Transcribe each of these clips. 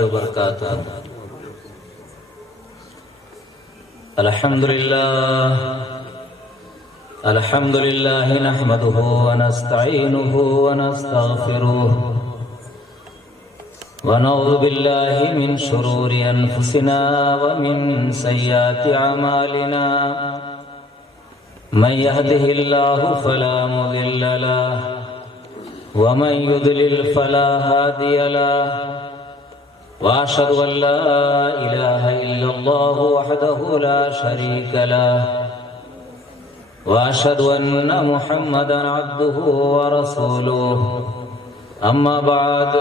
وبركاته. الحمد لله نحمده ونستعينه ونستغفره ونعوذ بالله من شرور أنفسنا ومن سيئات أعمالنا. من يهده الله فلا مضل له ومن يضلل فلا هادي له. وأشهد أن لا إله إلا الله وحده لا شريك له. وأشهد أن محمدا عبده ورسوله. أما بعد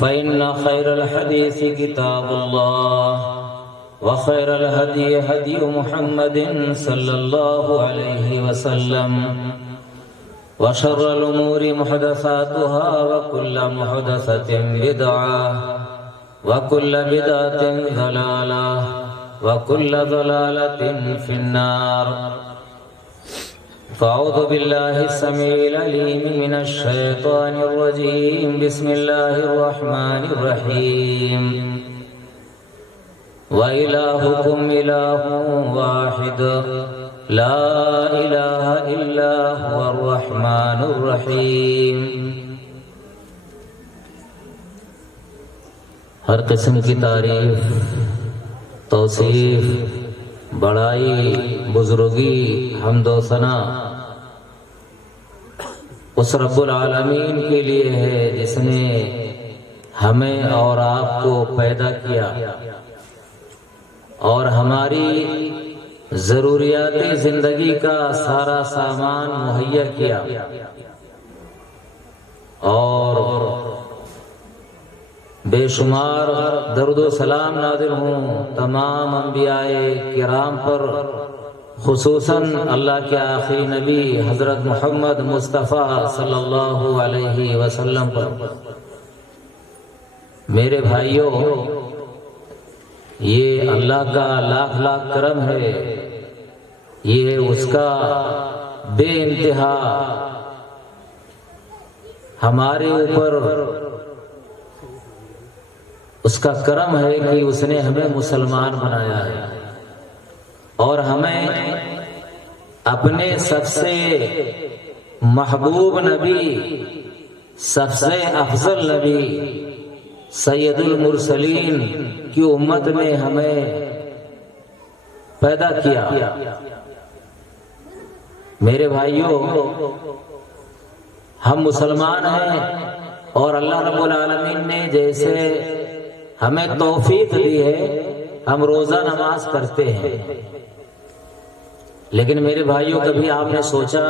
فإن خير الحديث كتاب الله وخير الهدي هدي محمد صلى الله عليه وسلم. وشر الأمور محدثاتها وكل محدثة بدعة وكل بدعة ضلالة وكل ضلالة في النار. فأعوذ بالله السميع العليم من الشيطان الرجيم. بسم الله الرحمن الرحيم. وإلهكم إله واحد لا إله إلا هو الرحمن الرحيم. ہر قسم کی تعریف، توصیف، بڑائی، بزرگی، حمد و ثنا اس رب العالمین کے لیے ہے جس نے ہمیں اور آپ کو پیدا کیا اور ہماری ضروریات زندگی کا سارا سامان مہیا کیا. اور بے شمار درود و سلام نازل ہوں تمام انبیاء کرام پر، خصوصاً اللہ کے آخری نبی حضرت محمد مصطفیٰ صلی اللہ علیہ وسلم پر. میرے بھائیوں، یہ اللہ کا لاکھ لاکھ کرم ہے، یہ اس کا بے انتہا ہمارے اوپر اس کا کرم ہے کہ اس نے ہمیں مسلمان بنایا ہے اور ہمیں اپنے سب سے محبوب نبی، سب سے افضل نبی، سید المرسلین کی امت میں ہمیں پیدا کیا. میرے بھائیوں، ہم مسلمان ہیں اور اللہ رب العالمین نے جیسے ہمیں توفیق دی ہے ہم روزہ نماز کرتے ہیں. لیکن میرے بھائیوں، کبھی آپ نے سوچا،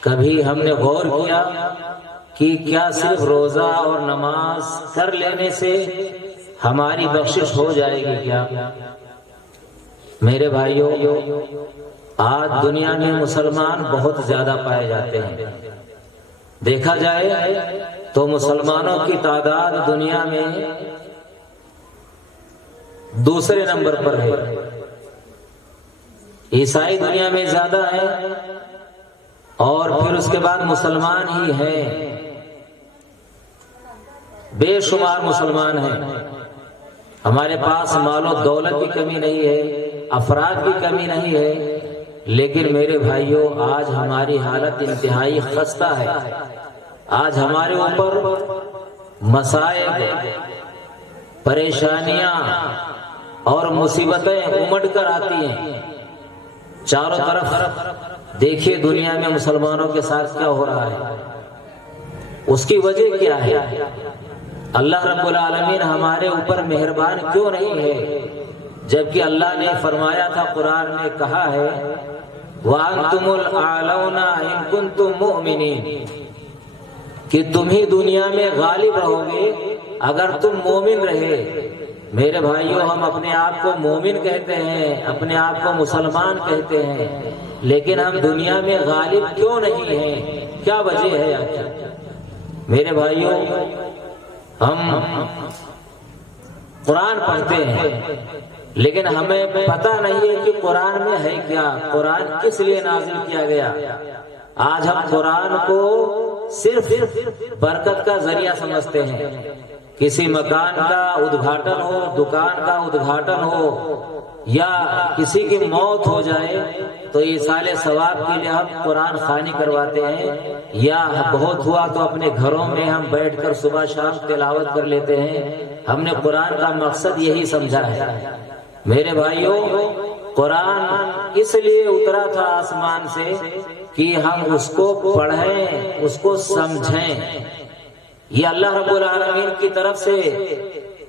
کبھی ہم نے غور کیا کہ کیا صرف روزہ اور نماز کر لینے سے ہماری بخشش ہو جائے گی کیا؟ میرے بھائیوں، آج دنیا میں مسلمان بہت زیادہ پائے جاتے ہیں. دیکھا جائے تو مسلمانوں کی تعداد دنیا میں دوسرے نمبر پر ہے. عیسائی دنیا میں زیادہ ہے اور پھر اس کے بعد مسلمان ہی ہیں. بے شمار مسلمان ہیں. ہمارے پاس مال و دولت کی کمی نہیں ہے، افراد کی کمی نہیں ہے، لیکن میرے بھائیوں، آج ہماری حالت انتہائی خستہ ہے. آج ہمارے اوپر مسائب، پریشانیاں اور مصیبتیں امڑ کر آتی ہیں. چاروں طرف دیکھیے دنیا میں مسلمانوں کے ساتھ کیا ہو رہا ہے. اس کی وجہ کیا ہے؟ اللہ رب العالمین ہمارے اوپر مہربان کیوں نہیں ہے؟ جبکہ اللہ نے فرمایا تھا، قرآن میں کہا ہے، وَأَنْتُمُ الْأَعْلَوْنَ إِن كُنتُم مُؤْمِنِينَ، کہ تم ہی دنیا میں غالب رہو گے اگر تم مومن رہے. میرے بھائیوں، ہم اپنے آپ کو مومن کہتے ہیں، اپنے آپ کو مسلمان کہتے ہیں، لیکن ہم دنیا میں غالب کیوں نہیں ہیں؟ کیا وجہ ہے آخر؟ میرے بھائیوں، ہم قرآن پڑھتے ہیں لیکن ہمیں پتہ نہیں ہے کہ قرآن میں ہے کیا، قرآن کس لیے نازل کیا گیا. آج ہم قرآن کو صرف برکت کا ذریعہ سمجھتے ہیں، کسی مکان کا ادگھاٹن ہو، دکان کا ادگھاٹن ہو، یا کسی کی موت ہو جائے تو ایصال ثواب کے لیے ہم قرآن خوانی کرواتے ہیں، یا بہت ہوا تو اپنے گھروں میں ہم بیٹھ کر صبح شام تلاوت کر لیتے ہیں۔ ہم نے قرآن کا مقصد یہی سمجھا ہے۔ میرے بھائیوں، قرآن اس لیے اترا تھا آسمان سے کہ ہم اس کو پڑھیں، اس کو سمجھیں۔ یہ اللہ رب العالمین کی طرف سے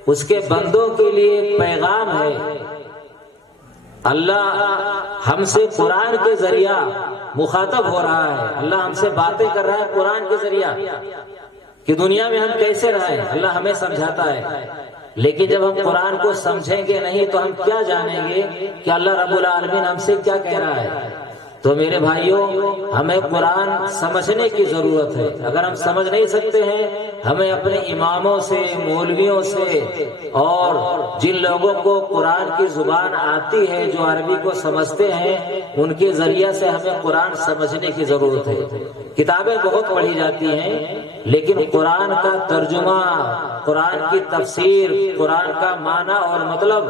اس کے بندوں کے لیے ایک پیغام ہے۔ اللہ ہم سے قرآن کے ذریعہ مخاطب ہو رہا ہے، اللہ ہم سے باتیں کر رہا ہے قرآن کے ذریعہ کہ دنیا میں ہم کیسے رہیں۔ اللہ ہمیں سمجھاتا ہے، لیکن جب ہم قرآن کو سمجھیں گے نہیں تو ہم کیا جانیں گے کہ اللہ رب العالمین ہم سے کیا کہہ رہا ہے۔ تو میرے بھائیوں، ہمیں قرآن سمجھنے کی ضرورت ہے۔ اگر ہم سمجھ نہیں سکتے ہیں، ہمیں اپنے اماموں سے، مولویوں سے، اور جن لوگوں کو قرآن کی زبان آتی ہے، جو عربی کو سمجھتے ہیں، ان کے ذریعے سے ہمیں قرآن سمجھنے کی ضرورت ہے۔ کتابیں بہت پڑھی جاتی ہیں، لیکن قرآن کا ترجمہ، قرآن کی تفسیر، قرآن کا معنی اور مطلب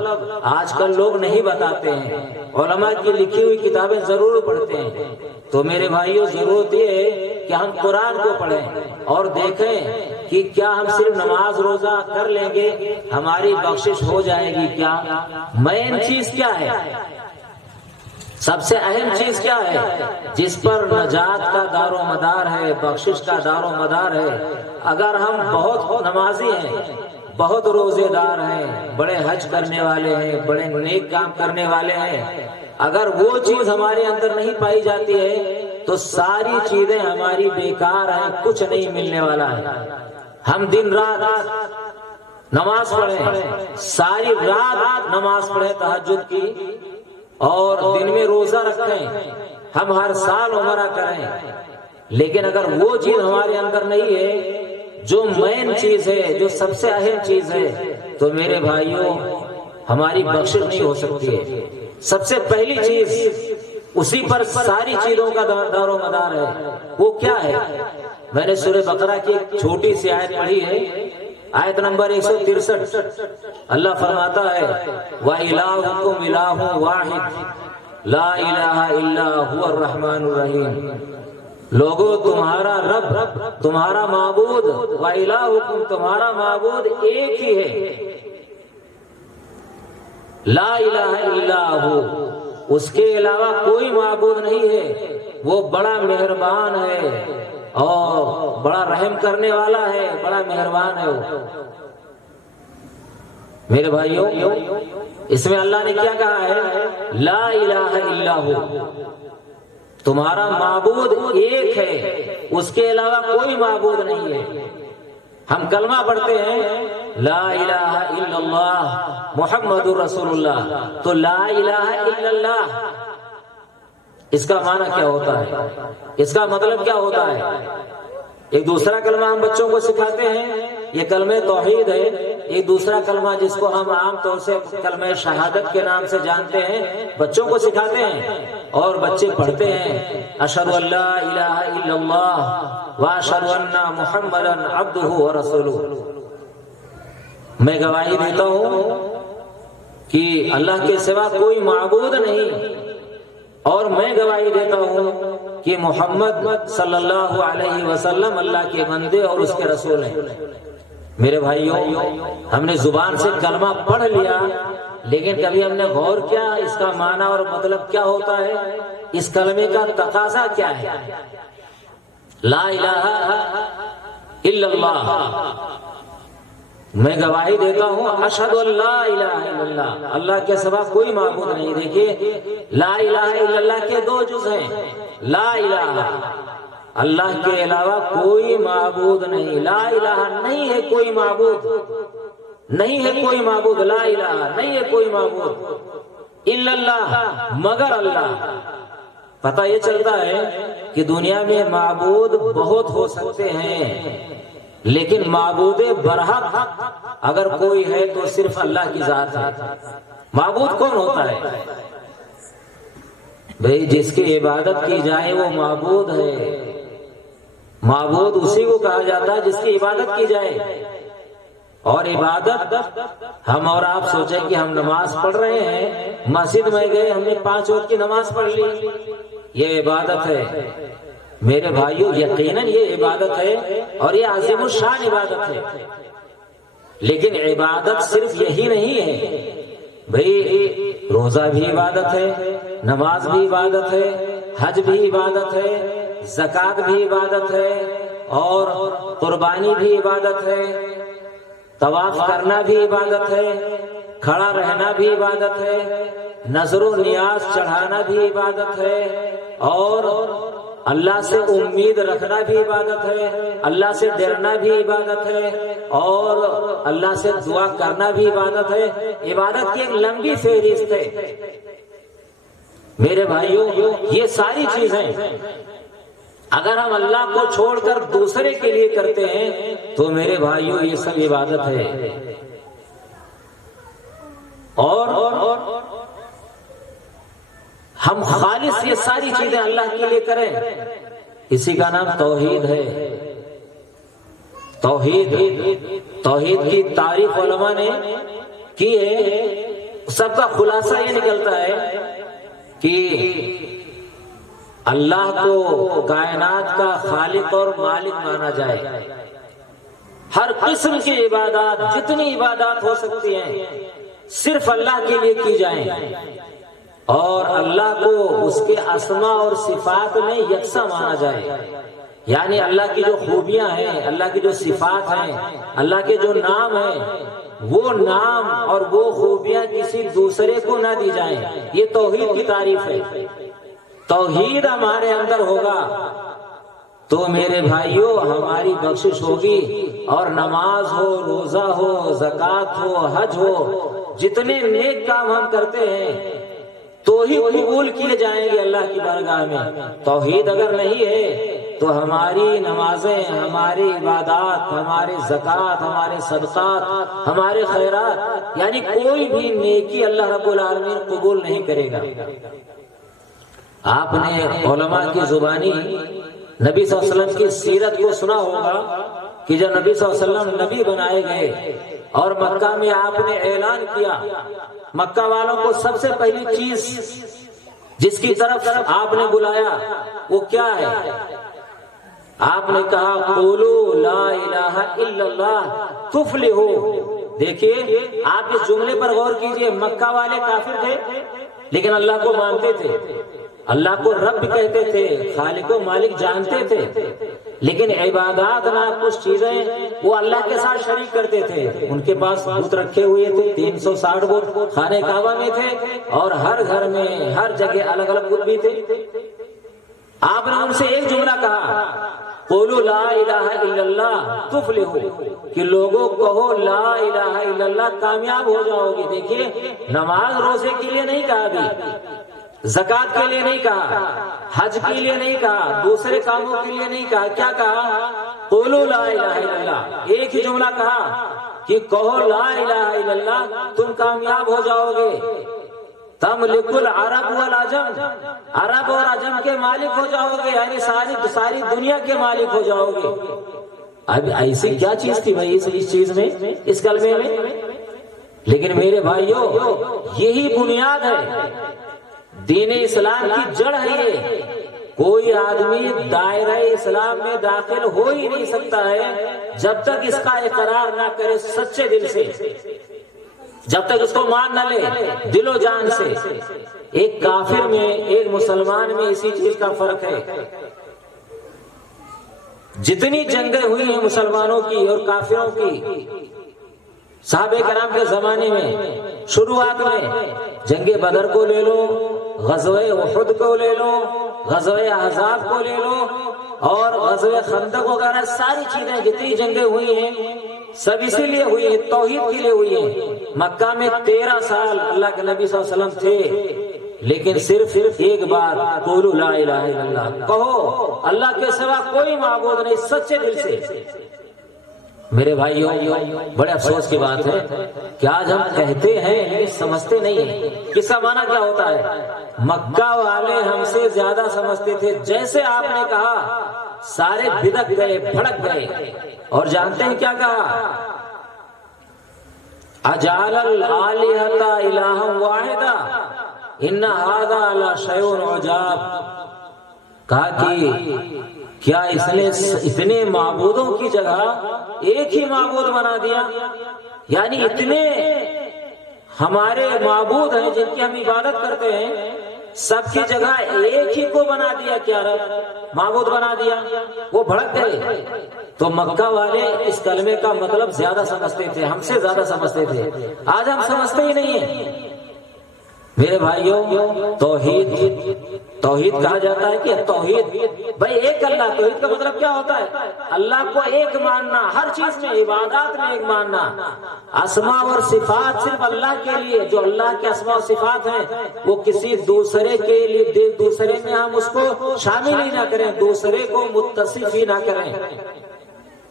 آج کل لوگ نہیں بتاتے ہیں۔ علماء کی لکھی ہوئی کتابیں ضرور پڑھتے ہیں۔ تو میرے بھائیوں، ضرورت یہ ہے کہ ہم قرآن کو پڑھیں اور دیکھیں کہ کیا ہم صرف نماز روزہ کر لیں گے، ہماری بخشش ہو جائے گی کیا؟ مین چیز کیا ہے؟ سب سے اہم چیز کیا ہے جس پر نجات کا دار و مدار ہے، بخشش کا دار و مدار ہے؟ اگر ہم بہت نمازی ہیں، بہت روزے دار ہیں، بڑے حج کرنے والے ہیں، بڑے نیک کام کرنے والے ہیں، اگر وہ چیز ہمارے اندر نہیں پائی جاتی ہے تو ساری چیزیں ہماری بیکار ہیں، کچھ نہیں ملنے والا ہے۔ ہم دن رات نماز پڑھیں، ساری رات نماز پڑھیں تہجد کی، اور دن میں روزہ رکھیں، ہم ہر سال عمرہ کریں، لیکن اگر وہ چیز ہمارے اندر نہیں ہے جو مین چیز ہے، جو سب سے اہم چیز ہے، تو میرے بھائیوں ہماری بخشش نہیں ہو سکتی ہے۔ سب سے پہلی چیز، اسی پر ساری چیزوں کا دار و مدار ہے، وہ کیا ہے؟ میں نے سورہ بقرہ کی ایک چھوٹی سی آیت پڑھی ہے، آیت نمبر 163۔ اللہ فرماتا ہے وَإِلَٰهُكُمْ إِلَٰهٌ وَاحِدٌ لَا إِلَٰهَ إِلَّا هُوَ الرَّحْمَٰنُ الرَّحِيمُ۔ لوگو، تمہارا رب، تمہارا معبود، وَإِلَٰهُكُمْ، تمہارا معبود ایک ہی ہے، لا الہ الا ہو، اس کے علاوہ کوئی معبود نہیں ہے۔ وہ بڑا مہربان ہے اور بڑا رحم کرنے والا ہے، بڑا مہربان ہے وہ۔ میرے بھائیوں، اس میں اللہ نے کیا کہا ہے؟ لا الہ الا ہو، تمہارا معبود ایک ہے، اس کے علاوہ کوئی معبود نہیں ہے۔ ہم کلمہ پڑھتے ہیں لا الہ الا اللہ محمد رسول اللہ، تو لا الہ الا اللہ اس کا معنی کیا ہوتا ہے؟ اس کا مطلب کیا ہوتا ہے؟ ایک دوسرا کلمہ ہم بچوں کو سکھاتے ہیں، یہ کلمہ توحید ہے۔ ایک دوسرا کلمہ جس کو ہم عام طور سے کلمہ شہادت کے نام سے جانتے ہیں، بچوں کو سکھاتے ہیں اور بچے پڑھتے ہیں اشہد ان لا الہ الا اللہ واشہد ان محمدا عبدہ ورسولہ۔ میں گواہی دیتا ہوں کہ اللہ کے سوا کوئی معبود نہیں، اور میں گواہی دیتا ہوں کہ محمد صلی اللہ علیہ وسلم اللہ کے بندے اور اس کے رسول ہیں۔ میرے بھائیوں، ہم نے زبان سے کلمہ پڑھ لیا، لیکن کبھی ہم نے غور کیا اس کا معنی اور مطلب کیا ہوتا ہے؟ اس کلمے کا تقاضا کیا ہے؟ لا الہ الا اللہ، میں گواہی دیتا ہوں اشہد ان لا الہ الا اللہ، اللہ کے سوا کوئی معبود نہیں۔ دیکھیے، لا الہ الا اللہ کے دو جز ہیں، لا الہ، اللہ کے علاوہ کوئی معبود نہیں، لا الہ نہیں ہے کوئی معبود، نہیں ہے کوئی معبود، لا الہ نہیں ہے کوئی معبود الا اللہ، مگر اللہ۔ پتہ یہ چلتا ہے کہ دنیا میں معبود بہت ہو سکتے ہیں، لیکن معبود برحق اگر کوئی ہے تو صرف اللہ کی ذات ہے۔ معبود کون ہوتا ہے بھئی؟ جس کی عبادت کی جائے وہ معبود ہے۔ معبود اسی کو کہا جاتا ہے جس کی عبادت کی جائے، اور عبادت ہم اور آپ سوچیں کہ ہم نماز پڑھ رہے ہیں، مسجد میں گئے ہم نے 5 وقت کی نماز پڑھ لی، یہ عبادت ہے میرے بھائیوں، یقیناً یہ عبادت ہے اور یہ عظیم الشان عبادت ہے۔ لیکن عبادت صرف یہی نہیں ہے بھئی، روزہ بھی عبادت ہے، نماز بھی عبادت ہے، حج بھی عبادت ہے، زکوٰۃ بھی عبادت ہے، اور قربانی بھی عبادت ہے، طواف کرنا بھی عبادت ہے، کھڑا رہنا بھی عبادت ہے، نذر و نیاز چڑھانا بھی عبادت ہے، اور اللہ سے امید رکھنا بھی عبادت ہے، اللہ سے ڈرنا بھی عبادت ہے، اور اللہ سے دعا کرنا بھی عبادت ہے۔ عبادت کی ایک لمبی فہرست ہے میرے بھائیوں، یہ ساری چیزیں اگر ہم اللہ کو چھوڑ کر دوسرے کے لیے کرتے ہیں تو میرے بھائیوں یہ سب عبادت ہے۔ اور ہم خالص یہ ساری چیزیں اللہ کے لیے کریں، اسی کا نام توحید ہے۔ توحید کی تعریف علماء نے کی ہے، سب کا خلاصہ یہ نکلتا ہے کہ اللہ کو کائنات کا خالق اور مالک مانا جائے، ہر قسم کی عبادات، جتنی عبادات ہو سکتی ہیں صرف اللہ کے لیے کی جائیں، اور اللہ کو اس کے اسماء اور صفات میں یکساں مانا جائے، یعنی اللہ کی جو خوبیاں ہیں، اللہ کی جو صفات ہیں، اللہ کے جو نام ہیں، وہ نام اور وہ خوبیاں کسی دوسرے کو نہ دی جائیں۔ یہ توحید کی تعریف ہے۔ توحید ہمارے اندر ہوگا تو میرے بھائیوں ہماری بخشش ہوگی، اور نماز ہو، روزہ ہو، زکوٰۃ ہو، حج ہو، جتنے نیک کام ہم کرتے ہیں تو ہی قبول کیے جائیں گے اللہ کی بارگاہ میں۔ توحید اگر نہیں ہے تو ہماری نمازیں، ہماری عبادات، ہمارے زکوٰۃ، ہمارے صدقات، ہمارے خیرات، یعنی کوئی بھی نیکی اللہ رب العالمین قبول نہیں کرے گا۔ آپ نے علماء کی زبانی نبی صلی اللہ علیہ وسلم کی سیرت کو سنا ہوگا کہ جب نبی صلی اللہ علیہ وسلم نبی بنائے گئے اور مکہ میں آپ نے اعلان کیا، مکہ والوں کو سب سے پہلی چیز جس کی طرف آپ نے بلایا وہ کیا ہے؟ آپ نے کہا قولوا لا الہ الا اللہ تفلحوا۔ دیکھیے آپ اس جملے پر غور کیجئے، مکہ والے کافر تھے لیکن اللہ کو مانتے تھے، اللہ کو رب کہتے تھے، خالق و مالک جانتے تھے، لیکن عبادات نہ کچھ چیزیں وہ اللہ کے ساتھ شریک کرتے تھے۔ ان کے پاس بت رکھے ہوئے تھے، 360 بت خانہ کعبہ میں تھے، اور ہر گھر میں ہر جگہ الگ الگ بت بھی تھے۔ آپ نے ان سے ایک جملہ کہا قولوا لا الہ الا اللہ تفلحوا، کہ لوگوں کہو لا الہ الا اللہ، کامیاب ہو جاؤ گے۔ دیکھیے نماز روزے کے لیے نہیں کہا، ابھی زکوٰۃ کے لیے نہیں کہا، حج کے لیے نہیں کہا، دوسرے کاموں کے لیے نہیں کہا، کیا کہا؟ قولوا لا الہ الا اللہ۔ ایک ہی جملہ کہا کہ کہو لا الہ الا اللہ، تم کامیاب ہو جاؤ گے۔ تملک العرب والعجم، عرب اور عجم کے مالک ہو جاؤ گے، یعنی ساری دنیا کے مالک ہو جاؤ گے۔ اب ایسی کیا چیز تھی بھائی اس چیز میں، اس کلمے میں؟ لیکن میرے بھائیوں یہی بنیاد ہے، دین اسلام کی جڑ ہے یہ۔ کوئی آدمی دائرہ اسلام میں داخل ہو ہی نہیں سکتا ہے جب تک اس کا اقرار نہ کرے سچے دل سے، جب تک اس کو مان نہ لے دل و جان سے۔ ایک کافر میں ایک مسلمان میں اسی چیز کا فرق ہے۔ جتنی جنگیں ہوئی ہیں مسلمانوں کی اور کافروں کی صحابہ کرام کے زمانے میں، شروعات میں جنگ بدر کو لے لو، غزوہ احد کو لے لو، غزوہ احزاب کو لے لو، اور غزوہ خندق وغیرہ، ساری چیزیں جتنی جنگیں ہوئی ہیں سب اسی لیے ہوئی ہیں، توحید کے لیے ہوئی ہیں۔ مکہ میں 13 سال اللہ کے نبی صلی اللہ علیہ وسلم تھے، لیکن صرف ایک بار قولوا لا الہ الا اللہ کہو، اللہ کے سوا کوئی معبود نہیں، سچے دل سے۔ میرے بھائیوں بڑے افسوس کی بات ہے کہ آج ہم کہتے ہیں لیکن سمجھتے نہیں ہیں اس کا معنی کیا ہوتا ہے۔ مکہ والے ہم سے زیادہ سمجھتے تھے، جیسے آپ نے کہا سارے بدک گئے، بھڑک گئے، اور جانتے ہیں کیا کہا اجعل الآلہۃ الہا واحدا ان ھذا لشیء عجاب، کہا کہ کیا اس نے اتنے معبودوں کی جگہ ایک ہی معبود بنا دیا؟ یعنی اتنے ہمارے معبود ہیں جن کی ہم عبادت کرتے ہیں، سب کی جگہ ایک ہی کو بنا دیا کیا رب؟ معبود بنا دیا۔ وہ بھڑک گئے۔ تو مکہ والے اس کلمے کا مطلب زیادہ سمجھتے تھے، ہم سے زیادہ سمجھتے تھے، آج ہم سمجھتے ہی نہیں ہیں۔ میرے بھائیوں، توحید کہا جاتا ہے کہ توحید بھائی ایک اللہ، توحید کا مطلب کیا ہوتا ہے؟ اللہ کو ایک ماننا، ہر چیز میں، عبادات میں ایک ماننا، اسماء اور صفات صرف اللہ کے لیے، جو اللہ کے اسماء و صفات ہیں وہ کسی دوسرے کے لیے، دوسرے میں ہم اس کو شامل ہی نہ کریں، دوسرے کو متصف ہی نہ کریں۔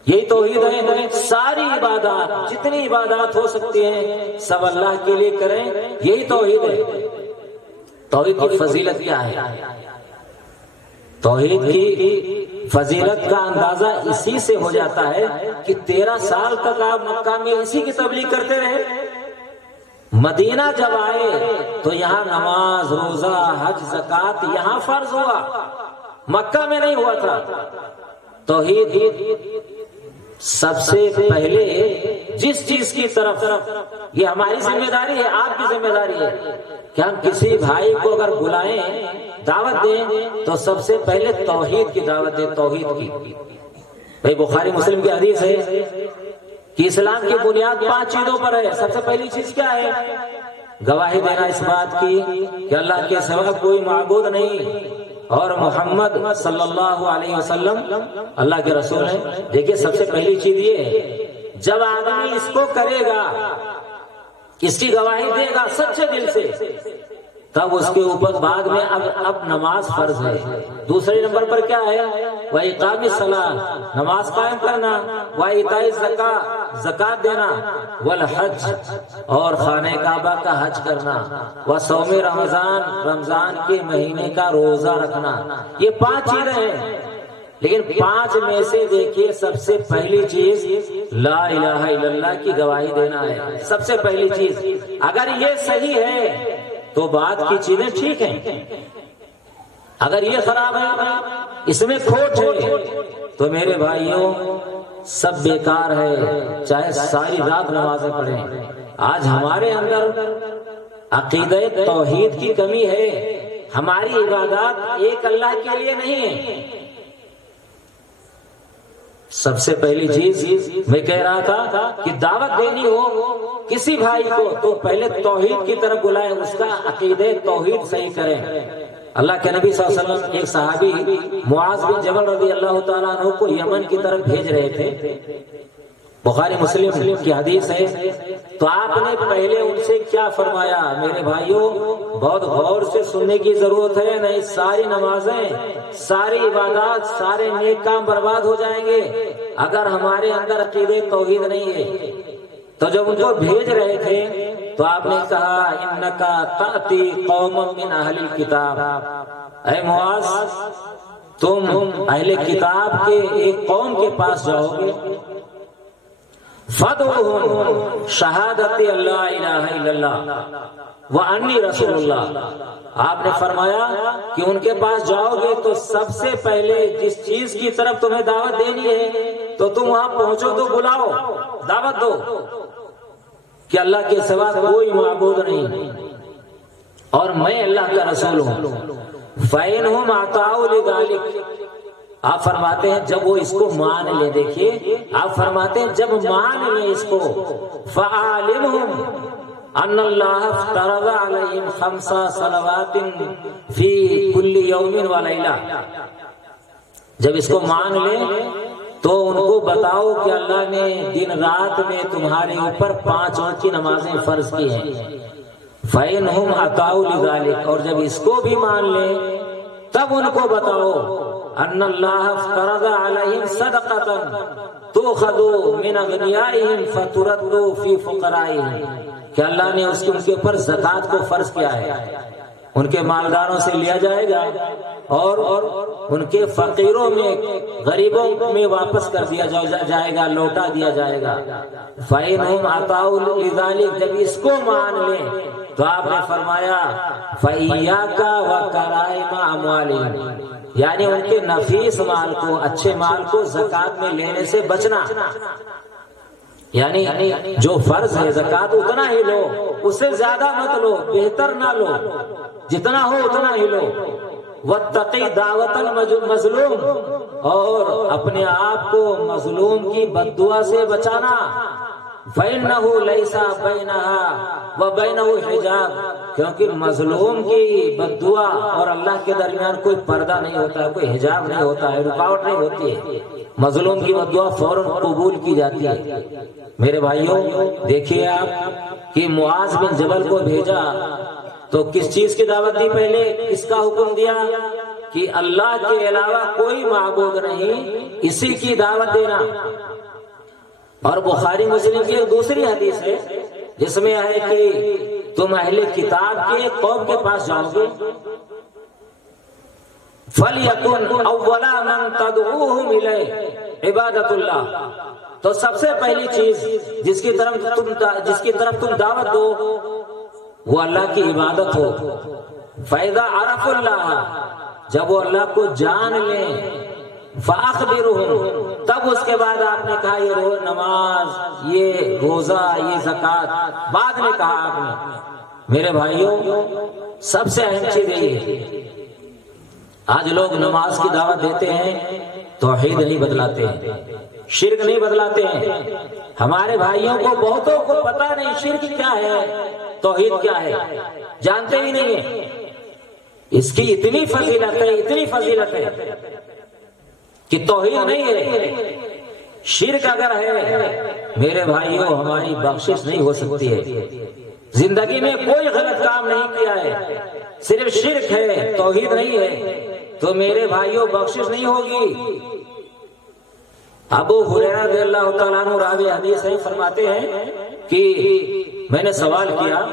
یہی توحید ہے۔ ساری عبادات، جتنی عبادات ہو سکتی ہیں سب اللہ کے لیے کریں، یہی توحید ہے۔ توحید کی فضیلت کیا ہے؟ توحید کی فضیلت کا اندازہ اسی سے ہو جاتا ہے کہ 13 سال تک آپ مکہ میں اسی کی تبلیغ کرتے رہے۔ مدینہ جب آئے تو یہاں نماز، روزہ، حج، زکوٰۃ یہاں فرض ہوا، مکہ میں نہیں ہوا تھا۔ توحید سب سے پہلے جس چیز کی طرف، یہ ہماری ذمہ داری ہے، آپ کی ذمہ داری ہے کہ ہم کسی بھائی کو اگر بلائیں، دعوت دیں تو سب سے پہلے توحید کی دعوت دیں، توحید کی۔ بھائی بخاری مسلم کی حدیث ہے کہ اسلام کی بنیاد 5 چیزوں پر ہے۔ سب سے پہلی چیز کیا ہے؟ گواہی دینا اس بات کی کہ اللہ کے سوا کوئی معبود نہیں اور محمد صلی اللہ علیہ وسلم اللہ کے رسول ہیں۔ دیکھیے سب سے پہلی چیز یہ ہے، جب آدمی اس کو کرے گا، اس کی گواہی دے گا سچے دل سے، تب اس کے اوپر بعد میں اب نماز فرض ہے۔ دوسرے نمبر پر کیا ہے؟ وَإِقَامِ الصَّلَاةِ، نماز قائم کرنا، وَإِيتَاءِ الزَّكَاةِ، زکات دینا، وَالْحَجِّ، اور خانہ کعبہ کا حج کرنا، وَصَوْمِ رمضان، رمضان کے مہینے کا روزہ رکھنا۔ یہ 5 چیزیں ہیں، لیکن 5 میں سے دیکھیے سب سے پہلی چیز لا الہ الا اللہ کی گواہی دینا ہے۔ سب سے پہلی چیز، اگر یہ صحیح ہے تو بعد کی چیزیں ٹھیک ہیں، اگر یہ خراب ہے، اس میں کھوٹ ہے، تو میرے بھائیوں سب بیکار ہے، چاہے ساری رات نمازیں پڑھیں۔ آج ہمارے اندر عقیدہ توحید کی کمی ہے، ہماری عبادات ایک اللہ کے لیے نہیں ہے۔ سب سے پہلی چیز میں کہہ رہا تھا کہ دعوت دینی ہو کسی بھائی کو تو پہلے توحید کی طرف بلائیں، اس کا عقیدہ توحید صحیح کریں۔ اللہ کے نبی صلی اللہ علیہ وسلم ایک صحابی معاذ بن جبل رضی اللہ تعالیٰ عنہ کو یمن کی طرف بھیج رہے تھے، بخاری مسلم کی حدیث ہے۔ تو آپ نے پہلے ان سے کیا فرمایا؟ میرے بھائیوں بہت غور سے سننے کی ضرورت ہے، نہیں ساری نمازیں، ساری عبادات، سارے نیک کام برباد ہو جائیں گے اگر ہمارے اندر عقیدہ توحید نہیں ہے۔ تو جب ان کو بھیج رہے تھے تو آپ نے کہا انکا تأتی قوم من اہل الکتاب، اے معاذ تم اہل کتاب کے ایک قوم کے پاس جاؤ گے، فَدْعُوهُمْ شَهَادَةِ اللَّهِ إِلَٰهَ إِلَّا اللَّهُ وَأَنِّي رَسُولُ اللَّهِ۔ آپ نے فرمایا کہ ان کے پاس جاؤ گے تو سب سے پہلے جس چیز کی طرف تمہیں دعوت دینی ہے تو تم وہاں پہنچو تو بلاؤ، دعوت دو کہ اللہ کے سوا کوئی معبود نہیں اور میں اللہ کا رسول ہوں۔ فَإِنْهُمْ أَطَاعُوا لِذَٰلِكَ، آپ فرماتے ہیں جب وہ اس کو مان لے، دیکھیے آپ فرماتے ہیں جب مان لے اس کو، فَعَالِمْهُمْ أَنَّ اللَّهَ افْتَرَضَ عَلَيْهِمْ 5 صَلَوَاتٍ فِي كُلِّ يَوْمٍ وَلَيْلَةٍ، جب اس کو مان لے تو ان کو بتاؤ کہ اللہ نے دن رات میں تمہارے اوپر 5 وقت کی نمازیں فرض کی ہیں۔ فَإِنْهُمْ أَطَاعُوا لِذَٰلِكَ، اور جب اس کو بھی مان لے تب ان کو بتاؤ ان اللہ افترض علیہم صدقۃ تؤخذ من اغنیائہم فترد فی فقرائہم، کہ اللہ نے ان کے اوپر زکوٰۃ کو فرض کیا ہے۔ ان کے مالداروں سے لیا جائے گا اور ان کے فقیروں میں غریبوں میں واپس کر دیا جائے گا، لوٹا دیا جائے گا۔ فَإِنْهُمْ أَطَاعُوا لِذَلِكَ، جب اس کو مان لیں تو آپ نے فرمایا فَإِيَّاكَ وَكَرَائِمَ أَمْوَالِهِمْ، یعنی ان کے نفیس مال کو، اچھے مال کو زکوٰۃ میں لینے سے بچنا، یعنی جو فرض ہے زکوٰۃ اتنا ہی لو، اس سے زیادہ مت لو، بہتر نہ لو، جتنا ہو اتنا ہی لو۔ وَاتَّقِي دَعْوَةَ الْمَظْلُومِ، اور اپنے آپ کو مظلوم کی بد دعا سے بچانا۔ فَإِنَّهُ لَيْسَ بَيْنَهَا وَبَيْنَهُ حِجَابٌ، کیونکہ مظلوم کی بد دعا اور اللہ کے درمیان کوئی پردہ نہیں ہوتا ہے، کوئی حجاب نہیں ہوتا ہے، رکاوٹ نہیں ہوتی ہے، مظلوم کی بد دعا فوراً قبول کی جاتی ہے۔ میرے بھائیوں دیکھیے آپ کہ معاذ بن جبل کو بھیجا تو کس چیز کی دعوت دی؟ پہلے اس کا حکم دیا کہ اللہ کے علاوہ کوئی معبود نہیں، اسی کی دعوت دینا۔ اور بخاری مسلم کی ایک دوسری حدیث ہے جس میں ہے کہ تم اہل کتاب کے قوم کے پاس جاؤ گے، فَلْيَكُنْ أَوَّلَ مَنْ تَدْعُوهُمْ إِلَيْهِ عِبَادَةُ اللَّهِ، تو سب سے پہلی چیز جس کی طرف تم دعوت دو وہ اللہ کی عبادت ہو۔ فَإِذَا عَرَفُوا اللَّهَ، جب وہ اللہ کو جان لیں، فَأَخْبِرُهُمْ، تب اس کے بعد آپ نے کہا یہ نماز، یہ روزہ، یہ زکوٰۃ، بعد میں کہا آپ نے۔ میرے بھائیوں سب سے اہم چیز یہی ہے، آج لوگ نماز کی دعوت دیتے ہیں، توحید نہیں بدلاتے ہیں، شرک نہیں بدلاتے ہیں۔ ہمارے بھائیوں کو بہتوں کو پتہ نہیں شرک کیا ہے، توحید کیا ہے، جانتے ہی نہیں ہیں۔ اس کی اتنی فضیلت ہے، اتنی فضیلت ہے کہ توحید نہیں ہے، شرک اگر ہے میرے بھائیوں ہماری بخشش نہیں ہو سکتی ہے۔ زندگی میں کوئی غلط کام نہیں کیا ہے، صرف شرک ہے، توحید نہیں ہے، تو میرے بھائیوں بخشش نہیں ہوگی۔ ابو ہریرہ رضی اللہ تعالیٰ عنہ راوی حدیث ہے، فرماتے ہیں کہ میں نے سوال کیا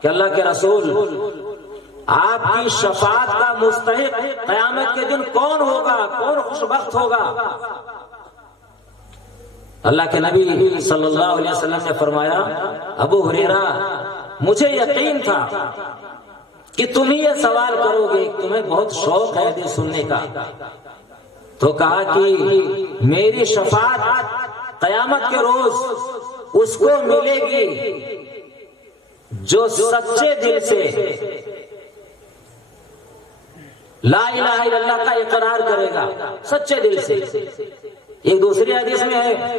کہ اللہ کے رسول آپ کی شفاعت کا مستحق قیامت کے دن کون ہوگا، کون خوشبخت ہوگا؟ اللہ کے نبی صلی اللہ علیہ وسلم نے فرمایا ابو ہریرہ مجھے یقین تھا کہ تم ہی یہ سوال کرو گے، تمہیں بہت شوق ہے دل سننے کا۔ تو کہا کہ میری شفاعت قیامت کے روز اس کو ملے گی جو سچے دل سے لا الہ الا اللہ کا اقرار کرے گا، سچے دل سے۔ ایک دوسری حدیث میں ہے،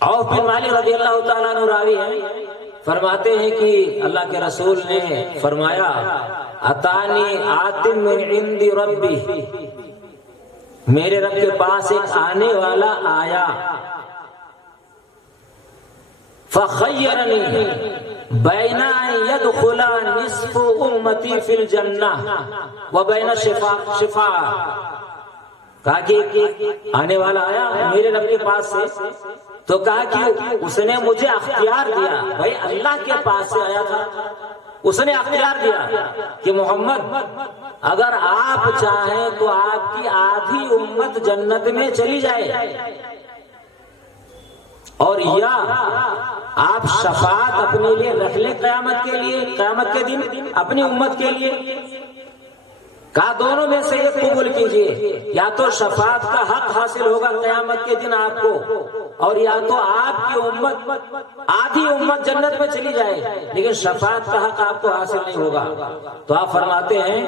عوف بن مالک رضی اللہ تعالیٰ عنہ راوی ہے، فرماتے ہیں کہ اللہ کے رسول نے فرمایا اتانی آتم من عند ربی، میرے رب کے پاس ایک آنے والا آیا، فخیرنی بین ان یدخل نصف امتی فی الجنہ وبین شفاء، کہا کہ آنے والا آیا میرے رب کے پاس سے، تو کہا کہ اس نے مجھے اختیار دیا، بھائی اللہ کے پاس سے آیا تھا، اس نے اختیار دیا کہ محمد اگر آپ چاہیں تو آپ کی آدھی امت جنت میں چلی جائے، اور یا آپ شفاعت اپنے لیے رکھ لیں قیامت کے لیے، قیامت کے دن اپنی امت کے لیے۔ کہا دونوں میں سے ایک قبول کیجئے، یا تو شفاعت کا حق حاصل ہوگا قیامت کے دن آپ کو، اور یا تو آپ کی امت آدھی امت جنت میں چلی جائے لیکن شفاعت کا حق آپ کو حاصل نہیں ہوگا۔ تو آپ فرماتے ہیں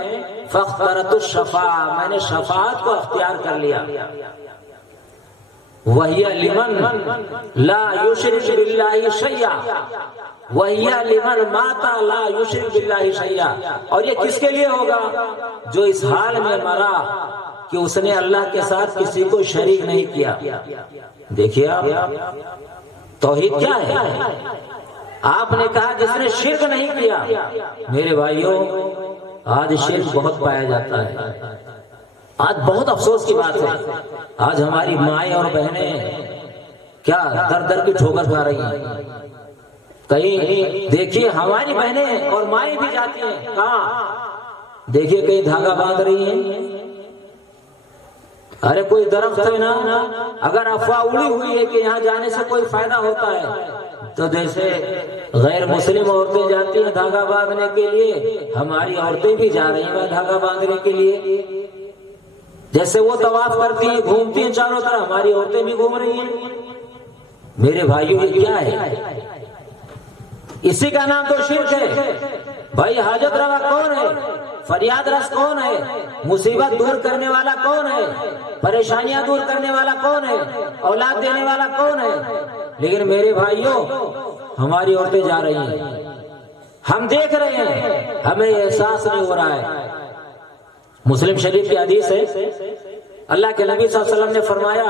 فاخترت الشفاعہ، میں نے شفاعت کو اختیار کر لیا، وَهِيَ لِمَنْ لَا يُشْرِكُ بِاللَّهِ شَيْئًا وَهِيَ لِمَنْ مَاتَ لَا يُشْرِكُ بِاللَّهِ شَيْئًا، اور یہ کس کے لیے ہوگا؟ جو اس حال میں مرا کہ اس نے اللہ کے ساتھ کسی کو شریک نہیں کیا۔ دیکھیے آپ توحید کیا ہے، آپ نے کہا جس نے شرک نہیں کیا۔ میرے بھائیوں آج شرک بہت پایا جاتا ہے، آج بہت افسوس کی بات ہے، آج ہماری مائیں اور بہنیں کیا در در کی ٹھوکر کھا رہی ہیں۔ کہیں دیکھیے ہماری بہنیں اور مائیں بھی جاتی ہیں کہاں، دیکھیے کہیں دھاگا باندھ رہی ہیں. ارے کوئی درخت ہے نا، اگر افواہ اڑی ہوئی ہے کہ یہاں جانے سے کوئی فائدہ ہوتا ہے تو جیسے غیر مسلم عورتیں جاتی ہیں دھاگا باندھنے کے لیے، ہماری عورتیں بھی جا رہی ہیں دھاگا باندھنے کے لیے. جیسے وہ طواف کرتی ہیں گھومتی ہیں چاروں طرف، ہماری عورتیں بھی گھوم رہی ہیں. میرے بھائیوں یہ کیا ہے؟ اسی کا نام تو شرک ہے. بھائی حاجت روا کون ہے؟ فریاد رس کون ہے؟ مصیبت دور کرنے والا کون ہے؟ پریشانیاں دور کرنے والا کون ہے؟ اولاد دینے والا کون ہے؟ لیکن میرے بھائیوں ہماری عورتیں جا رہی ہیں، ہم دیکھ رہے ہیں، ہمیں احساس نہیں ہو رہا ہے. مسلم شریف کی حدیث ہے، اللہ کے نبی صلی اللہ علیہ وسلم نے فرمایا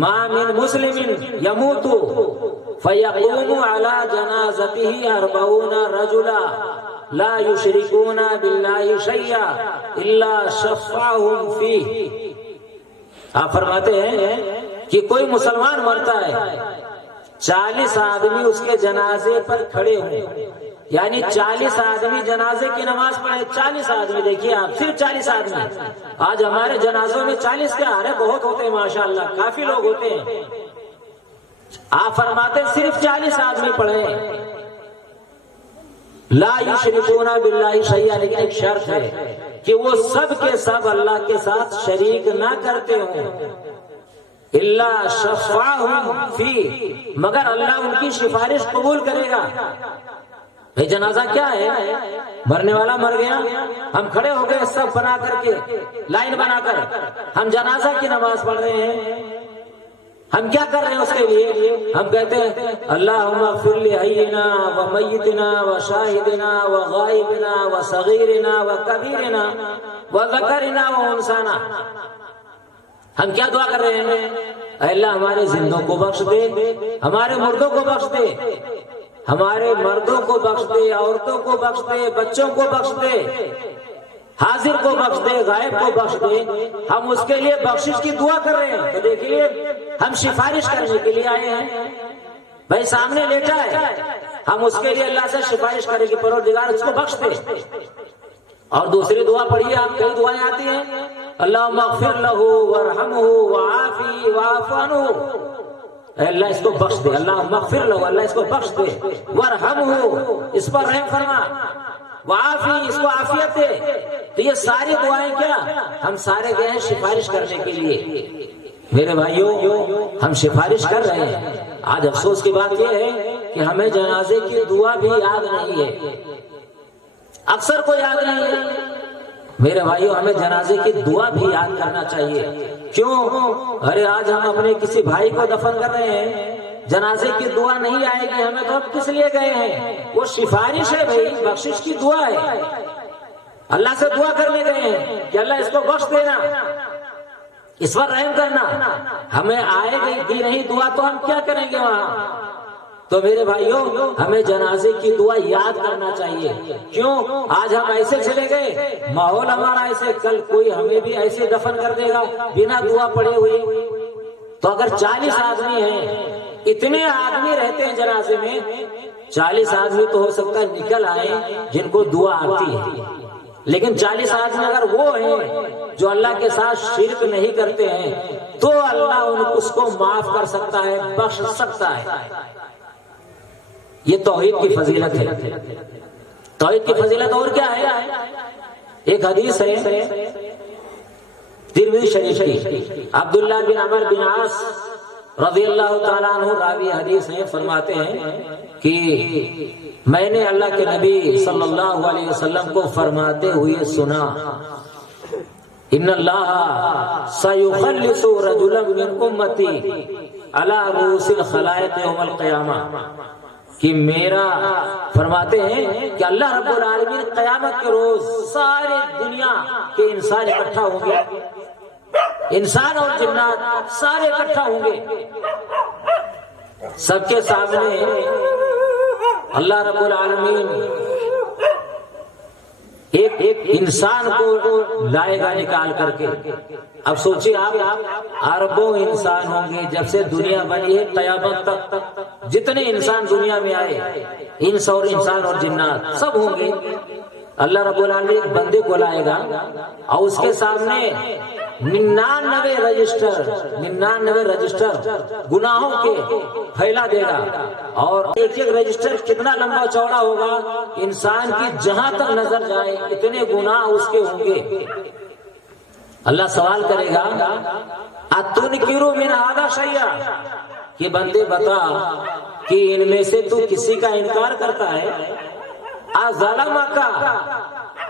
ما من مسلم يموت فيقوم على جنازته 40 رجلا لا يشركون بالله شيئا الا شفعهم فيه. آپ فرماتے ہیں کہ کوئی مسلمان مرتا ہے، 40 آدمی اس کے جنازے پر کھڑے ہوں، یعنی 40 آدمی جنازے کی نماز پڑھے. 40 آدمی، دیکھیے آپ، صرف 40 آدمی. آج ہمارے جنازوں میں 40 کیا، ارے بہت ہوتے ہیں ماشاءاللہ، کافی لوگ ہوتے ہیں. آپ فرماتے صرف 40 آدمی پڑھے، لا یشرکون باللہ شیئا، لیکن ایک شرط ہے کہ وہ سب کے سب اللہ کے ساتھ شریک نہ کرتے ہوں. الا شفعهم فی، مگر اللہ ان کی سفارش قبول کرے گا. یہ جنازہ کیا ہے؟ مرنے والا مر گیا، ہم کھڑے ہو گئے سب بنا کر کے، لائن بنا کر ہم جنازہ کی نماز پڑھ رہے ہیں. ہم کیا کر رہے ہیں اس کے لیے؟ ہم کہتے ہیں اللہم اغفر لحینا و میتنا و شاہدنا و غائبنا و صغیرنا و کبیرنا و ذکرنا و انسانا. ہم کیا دعا کر رہے ہیں؟ اے اللہ ہمارے زندوں کو بخش دے، ہمارے مردوں کو بخش دے، ہمارے مردوں کو بخش دے، عورتوں کو بخش دے، بچوں کو بخش دے، حاضر کو بخش دے، غائب کو بخش دے. ہم اس کے لیے بخشش کی دعا کر رہے ہیں. تو دیکھیے ہم سفارش کرنے کے لیے آئے ہیں. بھائی سامنے لیٹا ہے، ہم اس کے لیے اللہ سے سفارش کریں کہ پروردگار اس کو بخش دے. اور دوسری دعا پڑھیے آپ، کئی دعائیں آتی ہیں، اللہم اغفر لہ وارحمہ وعافی واعف عنہ. اے اللہ اس کو بخش دے، اللہم اغفر لہ، اللہ اس کو بخش دے، وارحمہ اس پر رحم فرما، وعافی اس کو عافیت دے. تو یہ ساری دعائیں کیا ہم سارے گئے ہیں سفارش کرنے کے لیے. میرے بھائیوں ہم سفارش کر رہے ہیں. آج افسوس کی بات یہ ہے کہ ہمیں جنازے کی دعا بھی یاد نہیں ہے، اکثر کو یاد نہیں ہے. میرے بھائیوں ہمیں جنازے کی دعا بھی یاد کرنا چاہیے. کیوں؟ ارے آج ہم اپنے کسی بھائی کو دفن کر رہے ہیں، جنازے کی دعا نہیں آئے گی ہمیں تو اب کس لیے گئے ہیں؟ وہ سفارش ہے بھائی، بخشش کی دعا ہے. اللہ سے دعا کرنے گئے ہیں کہ اللہ اس کو بخش دینا، اس پر رحم کرنا. ہمیں آئے گئی دی نہیں دعا تو ہم کیا کریں گے وہاں؟ تو میرے بھائیوں ہمیں جنازے کی دعا یاد کرنا چاہیے. کیوں؟ آج ہم ایسے چلے گئے، ماحول ہمارا ایسے، کل کوئی ہمیں بھی ایسے دفن کر دے گا بنا دعا پڑے ہوئے. تو اگر 40 آدمی ہیں، اتنے آدمی رہتے ہیں جنازے میں، 40 آدمی تو ہو سکتا ہے نکل آئے جن کو دعا آتی ہے، لیکن 40 آدمی اگر وہ ہیں جو اللہ کے ساتھ شرک نہیں کرتے ہیں تو اللہ اس کو معاف کر سکتا ہے، بخش سکتا ہے. یہ توحید کی فضیلت ہے. توحید کی فضیلت اور کیا ہے؟ ایک حدیث ہے ترمذی شریف کی، عبداللہ بن عمر بن عاص رضی اللہ تعالیٰ عنہ راوی حدیث ہیں، فرماتے ہیں کہ میں نے اللہ کے نبی صلی اللہ علیہ وسلم کو فرماتے ہوئے سنا، ان اللہ سیخلص رجلا من امتی علی رؤوس الخلائق یوم القیامہ، کہ میرا فرماتے ہیں کہ اللہ رب العالمین قیامت کے روز سارے دنیا کے انسان اکٹھا ہوں گے، انسان اور جنات سارے اکٹھا ہوں گے. سب کے سامنے اللہ رب العالمین ایک انسان کو لائے گا نکال کر کے. اب سوچیے آپ، اربوں انسان ہوں گے جب سے دنیا بنی ہے قیامت تک، جتنے انسان دنیا میں آئے، انس اور انسان اور جنات سب ہوں گے، اللہ رب العالمین ایک بندے کو لائے گا اور اس کے سامنے 99 رجسٹر گناہوں کے پھیلا دے گا، اور ایک ایک رجسٹر کتنا لمبا چوڑا ہوگا، انسان کی جہاں تک نظر جائے اتنے گناہ اس کے ہوں گے۔ اللہ سوال کرے گا اتنکروا من ھذا شیئا، کہ بندے بتا کہ ان میں سے تو کسی کا انکار کرتا ہے؟ اظلمک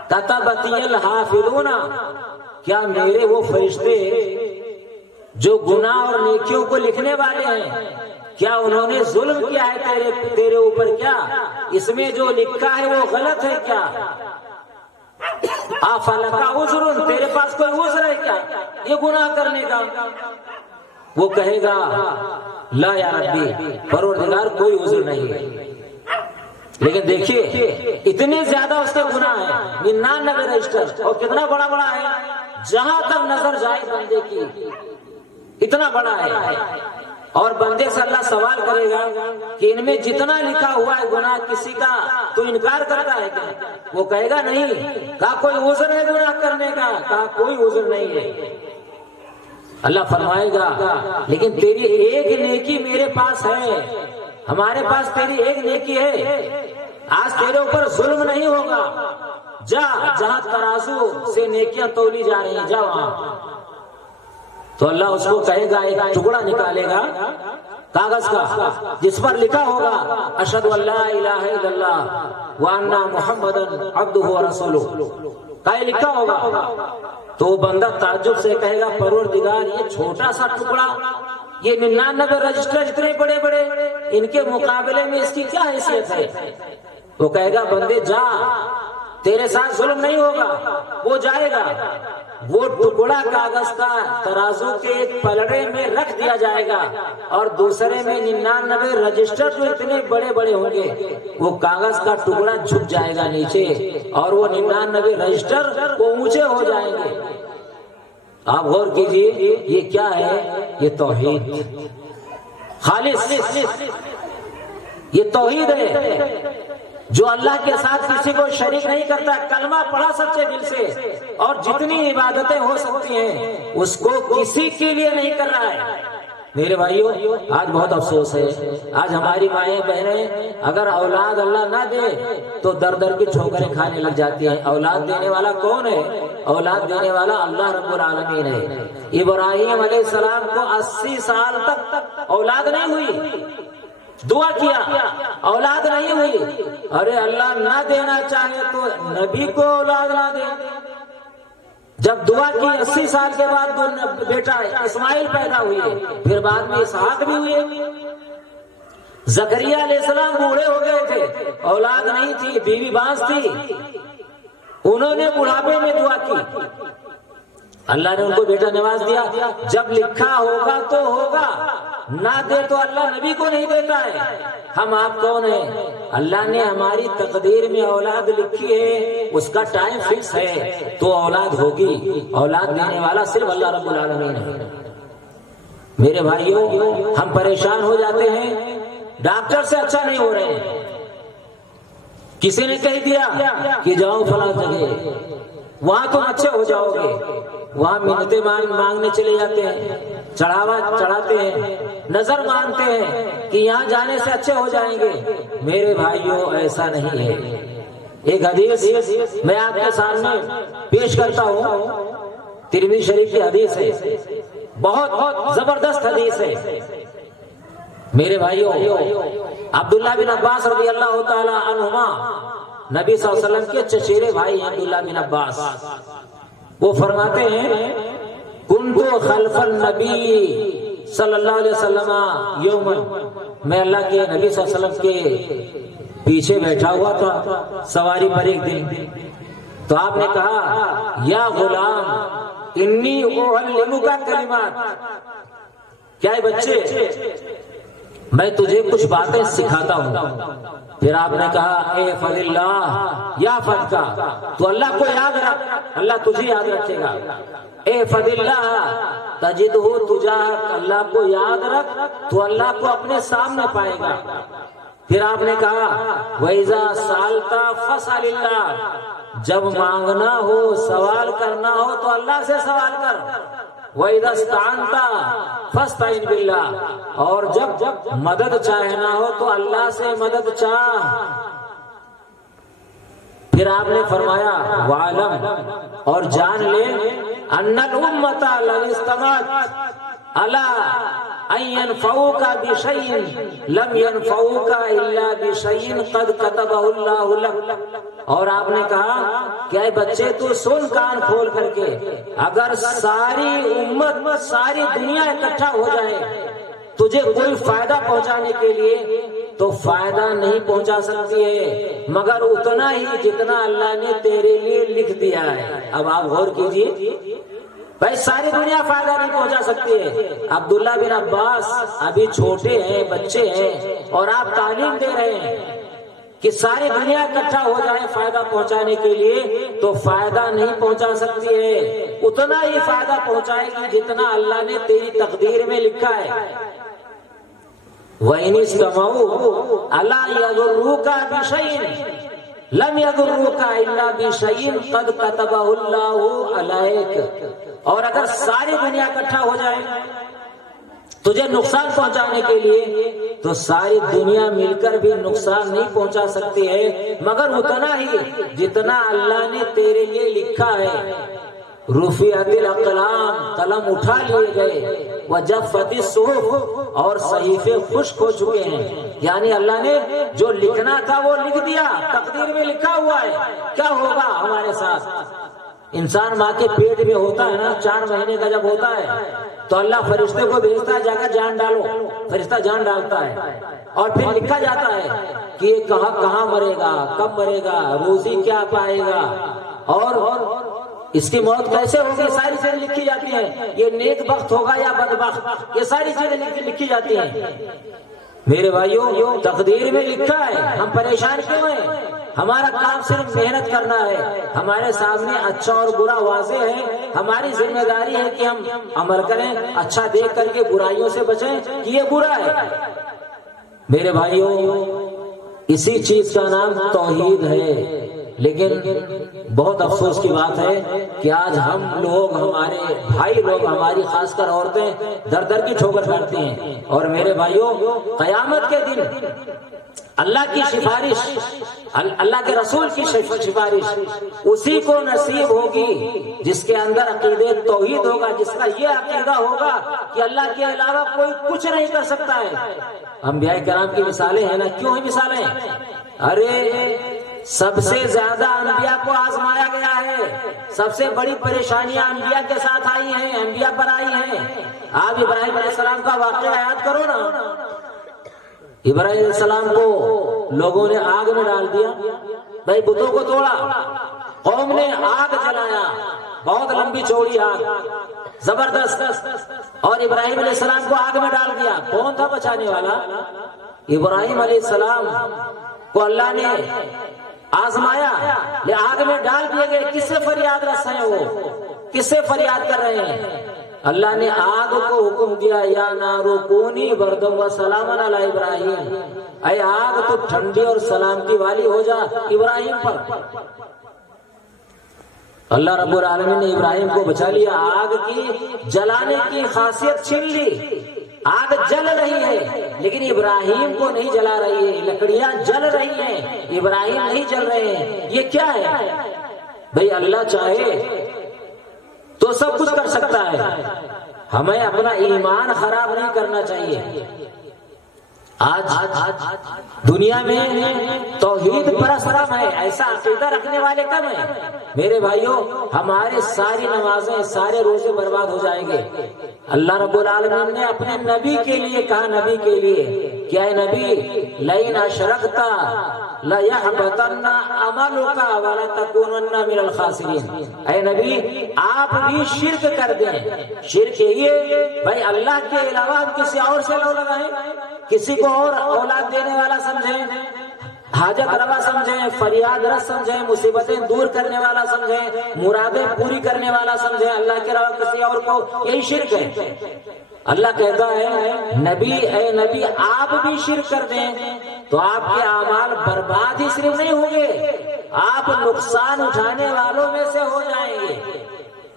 کتبتی الحافظون، کیا میرے وہ فرشتے جو گناہ اور نیکیوں کو لکھنے والے ہیں، کیا انہوں نے ظلم کیا ہے تیرے اوپر؟ کیا اس میں جو لکھا ہے وہ غلط ہے کیا؟ افلک عذر، تیرے پاس کوئی عذر ہے کیا یہ گناہ کرنے کا؟ وہ کہے گا لا یا ربی، پروردگار کوئی عذر نہیں ہے۔ لیکن دیکھیے اتنے زیادہ اس کے گناہ ہیں، 99 رجسٹر، اور کتنا بڑا بڑا ہے، جہاں تک نظر جائے بندے کی اتنا بڑا ہے۔ اور بندے سے اللہ سوال کرے گا کہ ان میں جتنا لکھا ہوا ہے گناہ کسی کا تو انکار کرتا ہے کیا؟ وہ کہے گا نہیں۔ کہا کوئی عذر ہے گناہ کرنے کا؟ کہا کوئی عذر نہیں ہے۔ اللہ فرمائے گا لیکن تیری ایک نیکی میرے پاس ہے، ہمارے پاس تیری ایک نیکی ہے، آج تیرے اوپر ظلم نہیں ہوگا، جا جہاں ترازو سے نیکیاں تولی جا رہی ہیں جا وہاں۔ تو اللہ اس کو کہے گا، ایک ٹکڑا نکالے گا کاغذ کا جس پر لکھا ہوگا اشہد ان لا الہ الا اللہ وان محمدا عبدہ ورسولہ، کا لکھا ہوگا۔ تو بندہ تعجب سے کہے گا پروردگار یہ چھوٹا سا ٹکڑا، یہ 99 رجسٹر اتنے بڑے بڑے، ان کے مقابلے میں اس کی کیا حیثیت ہے؟ وہ کہے گا بندے جا، تیرے ساتھ ظلم نہیں ہوگا۔ وہ جائے گا، وہ ٹکڑا کاغذ کا ترازو کے ایک پلڑے میں رکھ دیا جائے گا، اور دوسرے میں 99 رجسٹر جو اتنے بڑے بڑے ہوں گے، وہ کاغذ کا ٹکڑا جھک جائے گا نیچے، اور وہ 99 رجسٹر وہ اونچے ہو جائیں گے۔ آپ غور کیجیے یہ کیا ہے؟ یہ توحید خالص، یہ توحید ہے جو اللہ کے ساتھ کسی کو شریک نہیں کرتا، کلمہ پڑھا سچے دل سے، اور جتنی عبادتیں ہو سکتی ہیں اس کو کسی کے لیے نہیں کر رہا ہے۔ میرے بھائیوں آج بہت افسوس ہے، آج ہماری مائیں بہنیں اگر اولاد اللہ نہ دے تو در در کی ٹھوکریں کھانے لگ جاتی ہیں۔ اولاد دینے والا کون ہے؟ اولاد دینے والا اللہ رب العالمین ہے۔ ابراہیم علیہ السلام کو 80 سال تک اولاد نہیں ہوئی، دعا کیا اولاد نہیں ہوئی۔ ارے اللہ نہ دینا چاہے تو نبی کو اولاد نہ دے۔ جب دعا کی 80 سال کے بعد بیٹا اسماعیل پیدا ہوئے، پھر بعد میں اسحاق بھی ہوئے۔ زکریا علیہ السلام بوڑھے ہو گئے تھے، اولاد نہیں تھی، بیوی باز تھی، انہوں نے بڑھاپے میں دعا کی، اللہ نے ان کو بیٹا نواز دیا۔ جب لکھا ہوگا تو ہوگا، نہ دے تو اللہ نبی کو نہیں دیتا ہے۔ ہم آپ کون ہیں؟ اللہ نے ہماری تقدیر میں اولاد لکھی ہے، اس کا ٹائم فکس ہے تو اولاد ہوگی۔ اولاد دینے والا صرف اللہ رب العالمین ہے۔ میرے بھائیوں ہم پریشان ہو جاتے ہیں، ڈاکٹر سے اچھا نہیں ہو رہے ہیں، کسی نے کہہ دیا کہ جاؤ فلاں جگہ، وہاں تم اچھے ہو جاؤ گے، وہاں منتیں مانگنے چلے جاتے ہیں، چڑھاوا چڑھاتے ہیں، نظر مانگتے ہیں کہ یہاں جانے سے اچھے ہو جائیں گے۔ میرے بھائیوں ایسا نہیں ہے۔ ایک حدیث میں آپ کے سامنے پیش کرتا ہوں، ترمذی شریف کی حدیث ہے، بہت زبردست حدیث ہے۔ میرے بھائیوں عبداللہ بن عباس رضی اللہ تعالی عنہما نبی صلی اللہ علیہ وسلم کے چچیرے بھائی ہیں عبداللہ بن عباس، وہ فرماتے ہیں کنتو خلف النبی صلی اللہ علیہ وسلم یوما، میں اللہ کے نبی صلی اللہ علیہ وسلم کے پیچھے بیٹھا ہوا تھا سواری پر ایک دن، تو آپ نے کہا یا غلام انی اعلمک کلمات، کیا ہے بچے میں تجھے کچھ باتیں سکھاتا ہوں۔ پھر آپ نے کہا اے فضل اللہ یا فضل کا، تو اللہ کو یاد رکھ، اللہ تجھے یاد رکھے گا۔ اے فضل اللہ تجدہ تجاہک، اللہ کو یاد رکھ تو اللہ کو اپنے سامنے پائے گا۔ پھر آپ نے کہا وَإِذَا سَأَلْتَ فَاسْأَلِ اللَّهَ، جب مانگنا ہو، سوال کرنا ہو تو اللہ سے سوال کر۔ وَإِذَا اسْتَعَنْتَ فَاسْتَعِنْ بِاللَّهِ، اور جب مدد چاہنا ہو تو اللہ سے مدد چاہ۔ پھر آپ نے فرمایا وَعَلَمْ، اور جان لے أَنَّ الْأُمَّةَ لَوْ اجْتَمَعَتْ عَلَىٰ أَن يَنفَعُوكَ بِشَيْءٍ لَمْ يَنفَعُوكَ إِلَّا بِشَيْءٍ قَدْ كَتَبَهُ اللَّهُ لَكَ۔ اور آپ نے کہا کہ اے بچے تو سن کان کھول کر کے، اگر ساری امت ساری دنیا اکٹھا ہو جائے تجھے کوئی فائدہ پہنچانے کے لیے تو فائدہ نہیں پہنچا سکتی ہے مگر اتنا ہی جتنا اللہ نے تیرے لیے لکھ دیا ہے۔ اب آپ غور کیجیے، بھائی ساری دنیا فائدہ نہیں پہنچا سکتی ہے۔ عبداللہ بن عباس ابھی چھوٹے ہیں، بچے ہیں، اور آپ تعلیم دے رہے ہیں کہ ساری دنیا اکٹھا ہو جائے فائدہ پہنچانے کے لیے تو فائدہ نہیں پہنچا سکتی ہے، اتنا ہی فائدہ پہنچائے گی جتنا اللہ نے تیری تقدیر میں لکھا ہے۔ وَإِنِ اسْتَمَعُوا عَلَىٰ يَضُرُّوكَ بِشَيْءٍ لَمْ يَضُرُّوكَ إِلَّا بِشَيْءٍ قَدْ كَتَبَهُ اللَّهُ عَلَيْكَ، اور اگر ساری دنیا اکٹھا ہو جائے تجھے نقصان پہنچانے کے لیے تو ساری دنیا مل کر بھی نقصان نہیں پہنچا سکتی ہے مگر اتنا ہی جتنا اللہ نے تیرے لیے لکھا ہے۔ رفعت الاقلام، قلم اٹھا لیے گئے، وجفت الصحف، اور صحیفے خشک ہو چکے ہیں، یعنی اللہ نے جو لکھنا تھا وہ لکھ دیا، تقدیر میں لکھا ہوا ہے۔ کیا ہوگا ہمارے ساتھ؟ انسان ماں کے پیٹ میں ہوتا ہے نا، 4 مہینے کا جب ہوتا ہے تو اللہ فرشتے کو بھیجتا ہے جا کر جان ڈالو، فرشتہ جان ڈالتا ہے اور پھر لکھا جاتا ہے کہ یہ کہاں مرے گا، کب مرے گا، روزی کیا پائے گا، اور اس کی موت کیسے ہوگی، ساری چیزیں لکھی جاتی ہیں۔ یہ نیک بخت ہوگا یا بدبخت، یہ ساری چیزیں لکھی جاتی ہیں۔ میرے بھائیوں تقدیر میں لکھا ہے، ہم پریشان کیوں ہیں؟ ہمارا کام صرف محنت کرنا ہے، ہمارے سامنے اچھا اور برا واضح ہے، ہماری ذمہ داری ہے کہ ہم عمل کریں، اچھا دیکھ کر کے برائیوں سے بچیں کہ یہ برا ہے۔ میرے بھائیوں اسی چیز کا نام توحید ہے، لیکن بہت افسوس کی بات ہے کہ آج ہم لوگ، ہمارے بھائی لوگ، ہماری خاص کر عورتیں در در کی ٹھوکر کھاتی ہیں۔ اور میرے بھائیوں قیامت کے دن اللہ کی سفارش، اللہ کے رسول کی سفارش اسی کو نصیب ہوگی جس کے اندر عقیدہ توحید ہوگا، جس کا یہ عقیدہ ہوگا کہ اللہ کے علاوہ کوئی کچھ نہیں کر سکتا ہے۔ انبیاء کرام کی مثالیں ہیں نا، کیوں ہیں مثالیں؟ ارے سب سے زیادہ انبیاء کو آزمایا گیا ہے، سب سے بڑی پریشانیاں انبیاء کے ساتھ آئی ہیں، انبیاء پر آئی ہیں۔ آپ ابراہیم علیہ السلام کا واقعہ یاد کرو نا، ابراہیم علیہ السلام کو لوگوں نے آگ میں ڈال دیا، بھائی بتوں کو توڑا، قوم نے آگ جلایا، بہت لمبی چوڑی آگ، زبردست، اور ابراہیم علیہ السلام کو آگ میں ڈال دیا۔ کون تھا بچانے والا؟ ابراہیم علیہ السلام کو اللہ نے آزمایا، آگ میں ڈال دیے گئے۔ کس سے فریاد رس ہیں وہ، کس سے فریاد کر رہے ہیں؟ اللہ نے آگ کو حکم دیا یا نارو کونی بردم و سلاما علی ابراہیم، اے آگ تو ٹھنڈی اور سلامتی والی ہو جا ابراہیم پر۔ اللہ رب العالمین نے ابراہیم کو بچا لیا، آگ کی جلانے کی خاصیت چھین لی۔ آگ جل رہی ہے لیکن ابراہیم کو نہیں جلا رہی ہے، لکڑیاں جل رہی ہیں، ابراہیم نہیں جل رہے ہیں۔ یہ کیا ہے بھئی؟ اللہ چاہے تو سب کچھ کر سکتا ہے، ہمیں اپنا ایمان خراب نہیں کرنا چاہیے۔ آج دنیا میں توحید پرست کم ہے، ایسا عقیدہ رکھنے والے کم ہیں؟ میرے بھائیوں ہمارے ساری نمازیں سارے روزے برباد ہو جائیں گے۔ اللہ رب العالمین نے اپنے نبی کے لیے کہا، نبی کے لیے کیا ہے نبی، لئن اشرکت لیحبطن عملک ولتکونن من الخاسرین۔ اے نبی آپ بھی شرک کر دیں، شرک یہ بھائی اللہ کے علاوہ کسی اور سے لو لگائیں، کسی کو اور اولاد دینے والا سمجھیں، حاجت روا سمجھیں، فریاد رس سمجھیں، مصیبتیں دور کرنے والا سمجھیں، مرادیں پوری کرنے والا سمجھیں، اللہ کے علاوہ کسی اور کو، یہی شرک ہے۔ اللہ کہتا ہے نبی، اے نبی آپ بھی شرک کر دیں تو آپ کے اعمال برباد ہی صرف نہیں ہوں گے، آپ نقصان اٹھانے والوں میں سے ہو جائیں گے۔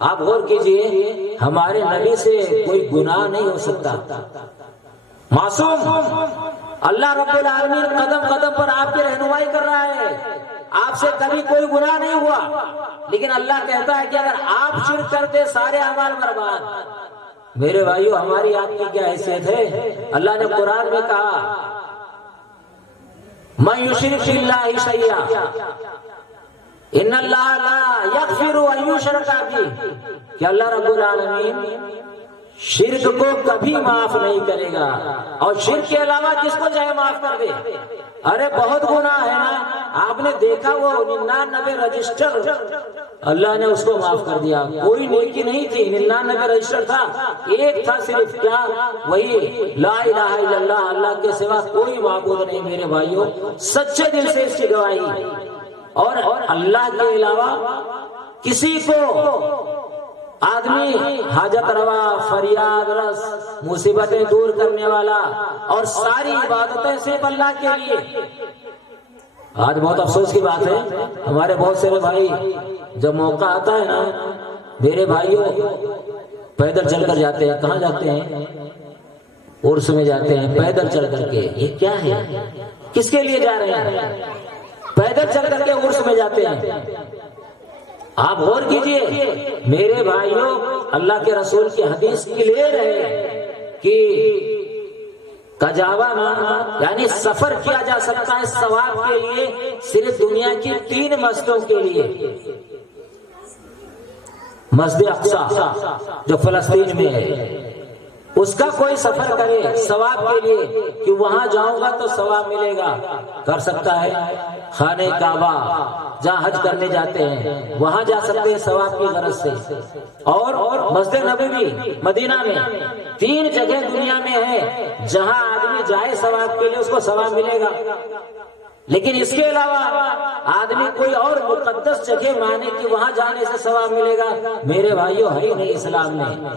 آپ غور کیجئے، ہمارے نبی سے کوئی گناہ نہیں ہو سکتا، معصوم، اللہ رب العالمین قدم قدم پر آپ کی رہنمائی کر رہا ہے، آپ سے کبھی کوئی گناہ نہیں ہوا، لیکن اللہ کہتا ہے کہ اگر آپ شرک کرتے سارے اعمال برباد۔ میرے بھائیو ہماری آپ کی کیا حیثیت ہے؟ اللہ نے قرآن میں کہا من یشرک باللہ شیئا ان اللہ لا یغفر ان یشرک بہ، کہ اللہ رب العالمین شرک کو کبھی معاف نہیں کرے گا، اور شرک کے علاوہ کس کو چاہے معاف کر دے۔ ارے بہت گناہ ہے نا، آپ نے دیکھا وہ 99 رجسٹر اللہ نے اس کو معاف کر دیا، کوئی نیکی نہیں تھی، 99 رجسٹر تھا، ایک تھا صرف، کیا؟ وہی لا الہ الا اللہ، اللہ کے سوا کوئی معبود نہیں۔ میرے بھائیوں سچے دل سے اس کی گواہی، اور اللہ کے علاوہ کسی کو آدمی حاجت روا، فریاد رس، مصیبتیں دور کرنے والا، اور ساری عبادتیں صرف اللہ کے لیے۔ آج بہت افسوس کی بات ہے، ہمارے بہت سارے بھائی جب موقع آتا ہے نا، میرے بھائیوں پیدل چل کر جاتے ہیں، کہاں جاتے ہیں؟ عرس میں جاتے ہیں پیدل چل کر کے۔ یہ کیا ہے؟ کس کے لیے جا رہے ہیں؟ پیدل چل کر کے عرس میں جاتے ہیں۔ آپ غور کیجئے میرے بھائیوں، اللہ کے رسول کی حدیث کلیئر ہے کہ کجاوا یعنی سفر کیا جا سکتا ہے ثواب کے لیے صرف دنیا کی 3 مسجدوں کے لیے۔ مسجد اقصی جو فلسطین میں ہے، اس کا کوئی سفر کرے ثواب کے لیے کہ وہاں جاؤں گا تو ثواب ملے گا، کر سکتا ہے۔ خانہ کعبہ جہاں حج کرنے جاتے ہیں وہاں جا سکتے ہیں ثواب کی غرض سے، اور مسجد نبوی مدینہ میں 3 جگہ دنیا میں ہے جہاں آدمی جائے ثواب کے لیے اس کو ثواب ملے گا۔ لیکن اس کے علاوہ آدمی کوئی اور مقدس جگہ مانے کہ وہاں جانے سے ثواب ملے گا، میرے بھائیوں ہے ہی نہیں اسلام میں۔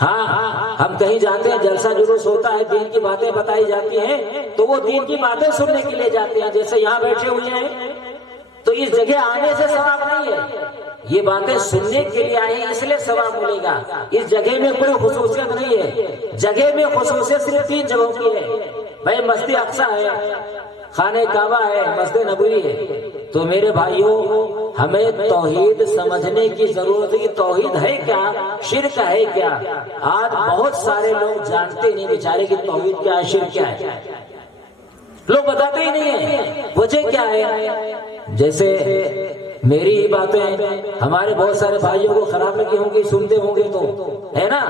ہاں ہم کہیں جاتے ہیں، جلسہ جلوس ہوتا ہے، دین کی باتیں بتائی جاتی ہیں تو وہ دین کی باتیں سننے کے لیے جاتے ہیں، جیسے یہاں بیٹھے ہوئے ہیں تو اس جگہ آنے سے ثواب نہیں ہے، یہ باتیں سننے کے لیے آئے اس لیے ثواب ملے گا۔ اس جگہ میں کوئی خصوصیت نہیں ہے، جگہ میں خصوصیت صرف 3 جگہوں کی ہے بھائی، مسجد اقصی ہے، خانہ کعبہ ہے، مسجد نبوی ہے۔ تو میرے بھائیوں ہمیں توحید سمجھنے کی ضرورت ہے، توحید ہے کیا، شرک ہے کیا۔ آج بہت سارے لوگ جانتے نہیں بیچارے کہ توحید کیا ہے، شرک کیا ہے، لوگ بتاتے ہی نہیں ہیں وجہ کیا ہے۔ جیسے میری ہی باتیں ہمارے بہت سارے بھائیوں کو خراب لگی ہوں گی، سنتے ہوں گے تو ہے نا،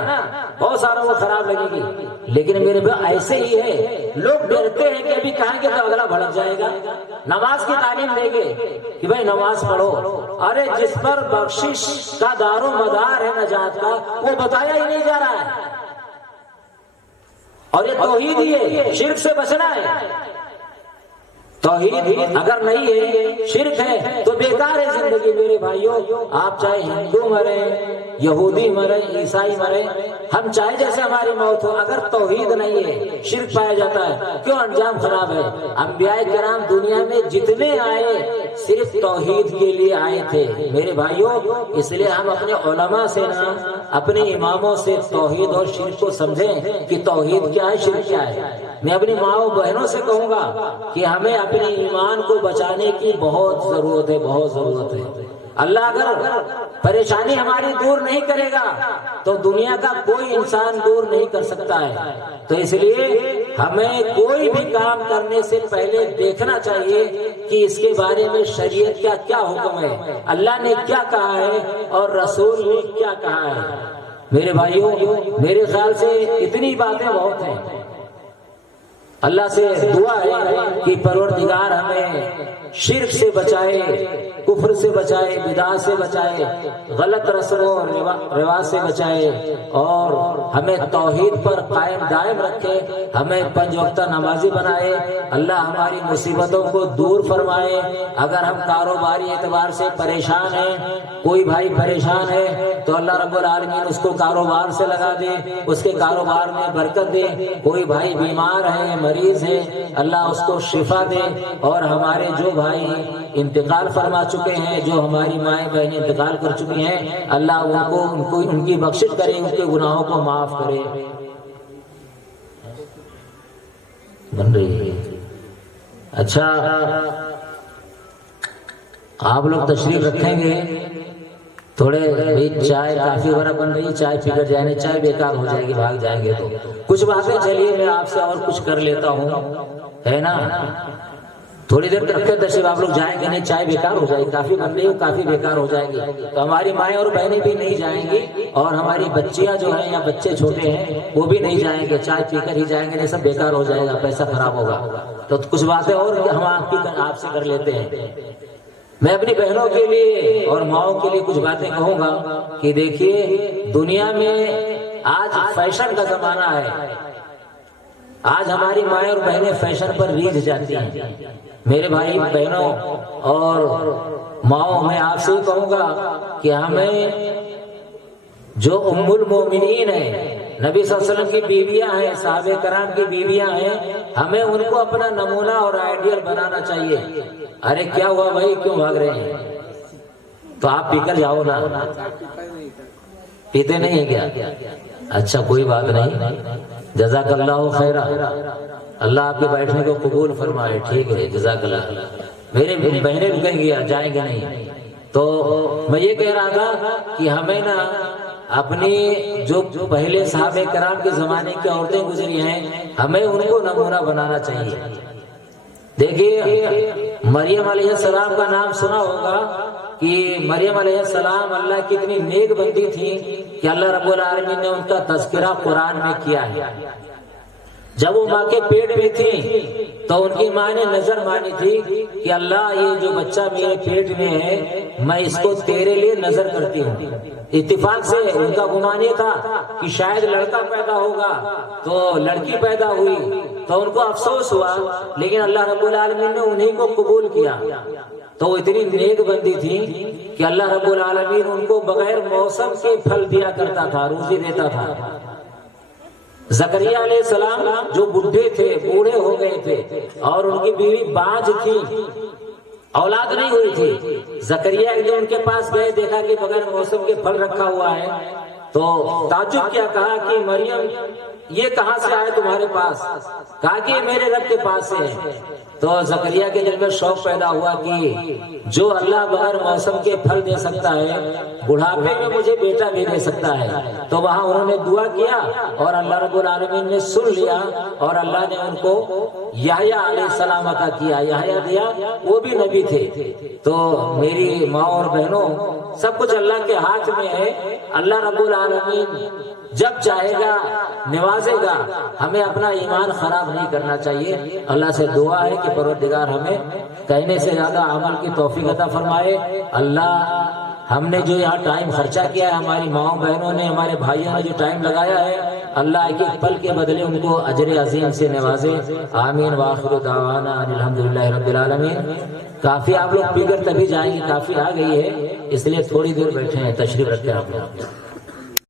بہت ساروں کو خراب لگے گی، لیکن میرے بھائی ایسے ہی ہے، لوگ ڈرتے ہیں کہ ابھی کہیں گے تو اگلا بھڑک جائے گا۔ نماز کی تعلیم دیں گے کہ بھائی نماز پڑھو، ارے جس پر بخشش کا دار و مدار ہے نجات کا وہ بتایا ہی نہیں جا رہا ہے، اور یہ توحید ہی ہے، شرک سے بچنا ہے۔ توحید اگر نہیں ہے، شرک ہے تو بیکار ہے زندگی۔ میرے بھائیوں آپ چاہے ہندو مریں، یہودی مریں، عیسائی مریں، ہم چاہے جیسے ہماری موت ہو، اگر توحید نہیں ہے، شرک پایا جاتا ہے، کیوں انجام خراب ہے۔ انبیاء کرام دنیا میں جتنے آئے صرف توحید کے لیے آئے تھے میرے بھائیوں، اس لیے ہم اپنے علماء سے نا، اپنے اماموں سے توحید اور شرک کو سمجھیں کہ توحید کیا ہے، شرک کیا ہے۔ میں اپنی ماں و بہنوں سے کہوں گا کہ ہمیں اپنے ایمان کو بچانے کی بہت ضرورت ہے، بہت ضرورت ہے۔ اللہ اگر پریشانی ہماری دور نہیں کرے گا تو دنیا کا کوئی انسان دور نہیں کر سکتا ہے۔ تو اس لیے ہمیں کوئی بھی کام کرنے سے پہلے دیکھنا چاہیے کہ اس کے بارے میں شریعت کا کیا حکم ہے، اللہ نے کیا کہا ہے اور رسول نے کیا کہا ہے۔ میرے بھائیوں، میرے خیال سے اتنی باتیں بہت ہیں۔ اللہ سے دعا ہے کہ پروردگار ہمیں شرک سے بچائے، کفر سے بچائے، بدعت سے بچائے، غلط رسموں اور رواج سے بچائے، اور ہمیں توحید پر قائم دائم رکھے، ہمیں 5 وقتہ نمازی بنائے، اللہ ہماری مصیبتوں کو دور فرمائے۔ اگر ہم کاروباری اعتبار سے پریشان ہیں، کوئی بھائی پریشان ہے تو اللہ رب العالمین اس کو کاروبار سے لگا دے، اس کے کاروبار میں برکت دے۔ کوئی بھائی بیمار ہے، مریض ہے، اللہ اس کو شفا دے۔ اور ہمارے جو بھائی انتقال فرما چکے ہیں، جو ہماری مائیں بہنیں انتقال کر چکی ہیں، اللہ ان کی بخشش کرے، ان کے گناہوں کو معاف کرے۔ بن رہی ہے؟ اچھا، آپ لوگ تشریف رکھیں گے تھوڑے، چائے کافی وغیرہ بن رہی، چائے پی کر جائیں، چائے بیکار ہو جائے گی بھاگ جائیں گے تو کچھ باتیں چلیے میں آپ سے اور کچھ کر لیتا ہوں، ہے نا؟ تھوڑی دیر رکھے تشریف، آپ لوگ جائیں گے نہیں، چائے بیکار ہو جائے گی، کافی بن رہی ہو، کافی بیکار ہو جائے گی تو ہماری مائیں اور بہنیں بھی نہیں جائیں گی، اور ہماری بچیاں جو ہیں یا بچے چھوٹے ہیں وہ بھی نہیں جائیں گے، چائے پی کر ہی جائیں گے، نہیں سب بیکار ہو جائے گا، پیسہ خراب ہوگا۔ تو کچھ باتیں اور ہم آپ سے کر لیتے ہیں۔ میں اپنی بہنوں کے لیے اور ماؤں کے لیے کچھ باتیں کہوں گا کہ دیکھیے، دنیا میں آج فیشن کا زمانہ ہے، آج ہماری مائیں اور بہنیں فیشن پر ریجھ جاتی ہیں۔ میرے بھائی بہنوں اور ماؤں، میں آپ سے کہوں گا کہ ہمیں جو ام المومنین ہیں، نبی صلی اللہ علیہ وسلم کی بیویاں ہیں، صحابہ کرام کی بیویاں ہیں، ہمیں ان کو اپنا نمونہ اور آئیڈیل بنانا چاہیے۔ ارے کیا ہوا بھائی، کیوں بھاگ رہے ہیں؟ تو آپ پی کر جاؤ نا، پیتے نہیں ہیں کیا؟ اچھا کوئی بات نہیں، جزاک اللہ خیرہ، اللہ آپ کے بیٹھنے کو قبول فرمائے، ٹھیک ہے، جزاک اللہ۔ میرے بہنیں رکیں گی، جائیں گے نہیں۔ تو میں یہ کہہ رہا تھا کہ ہمیں نا اپنی جو پہلے صحابہ کرام کے زمانے کی عورتیں گزری ہیں، ہمیں ان کو نمونہ بنانا چاہیے۔ دیکھیے، مریم علیہ السلام کا نام سنا ہوگا کہ مریم علیہ السلام اللہ کی اتنی نیک بندی تھی کہ اللہ رب العالمین نے ان کا تذکرہ قرآن میں کیا ہے۔ جب وہ ماں کے پیٹ میں تھی تو ان کی ماں نے نظر مانی تھی کہ اللہ، یہ جو بچہ میرے پیٹ میں ہے میں اس کو تیرے لیے نظر کرتی ہوں۔ اتفاق سے ان کا گمان یہ تھا کہ شاید لڑکا پیدا ہوگا، تو لڑکی پیدا ہوئی تو ان کو افسوس ہوا، لیکن اللہ رب العالمین نے انہیں کو قبول کیا۔ تو وہ اتنی نیک بندی تھی کہ اللہ رب العالمین ان کو بغیر موسم کے پھل دیا کرتا تھا، روزی دیتا تھا۔ زکریا علیہ السلام جو بڈھے تھے، بوڑھے ہو گئے تھے، اور ان کی بیوی باج تھی، اولاد نہیں ہوئی تھی۔ زکریا ایک دن ان کے پاس گئے، دیکھا کہ بغیر موسم کے پھل رکھا ہوا ہے، تو تعجب کیا، کہا کہ مریم یہ کہاں سے آئے تمہارے پاس؟ کہا کہ یہ میرے رب کے پاس سے ہے۔ تو زکریا کے دل میں شوق پیدا ہوا کہ جو اللہ بغیر موسم کے پھل دے سکتا ہے، بڑھاپے میں مجھے بیٹا بھی دے سکتا ہے۔ تو وہاں انہوں نے دعا کیا اور اللہ رب العالمین نے سن لیا، اور اللہ نے ان کو یحییٰ علیہ السلام عطا کیا، یحییٰ دیا، وہ بھی نبی تھے۔ تو میری ماں اور بہنوں، سب کچھ اللہ کے ہاتھ میں ہے۔ اللہ رب العالمین جب چاہے گا نوازے گا، ہمیں اپنا ایمان خراب نہیں کرنا چاہیے۔ اللہ سے دعا ہے کہ پروردگار ہمیں کہنے سے زیادہ عمل کی توفیق عطا فرمائے۔ اللہ، ہم نے جو یہاں ٹائم خرچہ کیا ہے، ہماری ماؤں بہنوں نے، ہمارے بھائیوں نے جو ٹائم لگایا ہے، اللہ ایک ایک پل کے بدلے ان کو اجر عظیم سے نوازے۔ آمین وآخر دعوانا ان الحمدللہ رب العالمین۔ کافی آپ لوگ پی کر تبھی جائیں گے، کافی آ گئی ہے، اس لیے تھوڑی دیر بیٹھے ہیں، تشریف رکھیں آپ لوگ۔